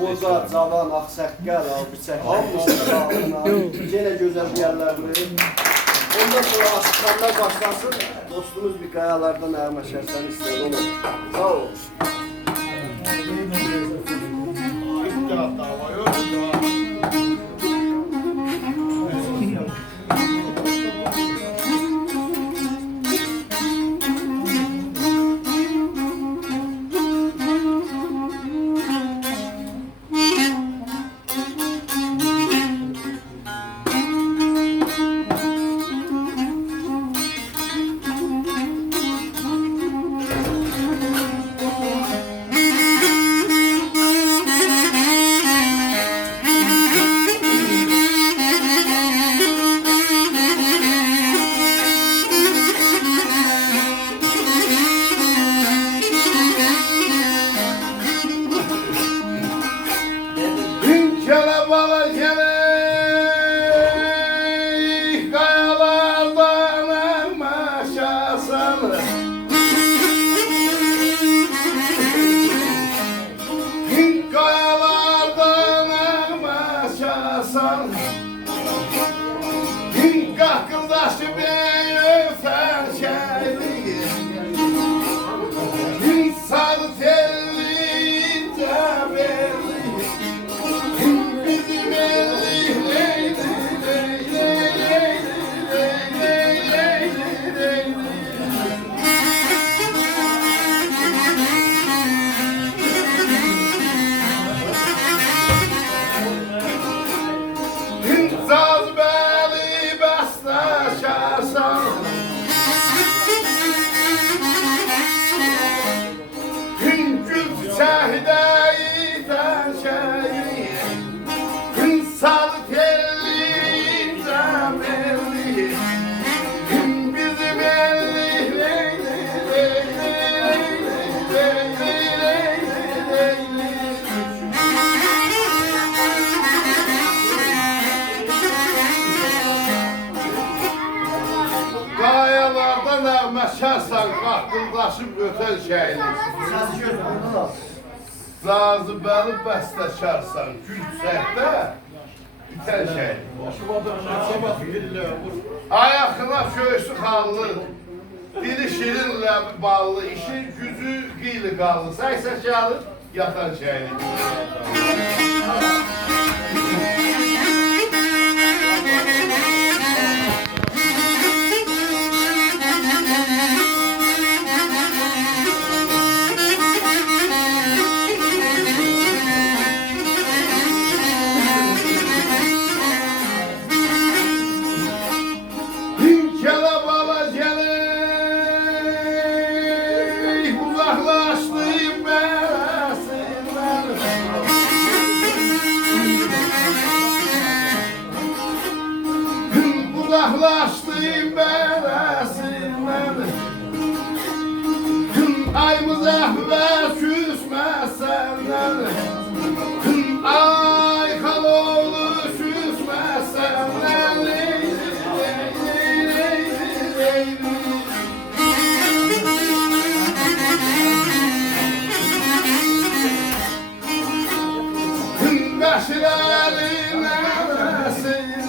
boza, cavan, ağsaqqal, albiçək, hamısı sağlığına, yenə gözəl yerlərdir. Ondan sonra asıqlarlar başlasın, dostumuz bir qayalardan Nəğmə Şərsən istəyir onu. Sağ ol. Şərsən qaqqıldaşıb ötən şeyini Cazibəli bəstəkarsan Gülçəkdə bitən şeyini Ayaqına köysü xallı Dili şirin ləbi ballı İşin gücü qiyli qallı Səksəkarlı yatan şeyini Uzaklaştım beresinden Aymız ahver küsme senden Ay kaloğlu küsme senden Leyli leyli leyli leyli Beşirerin nevresin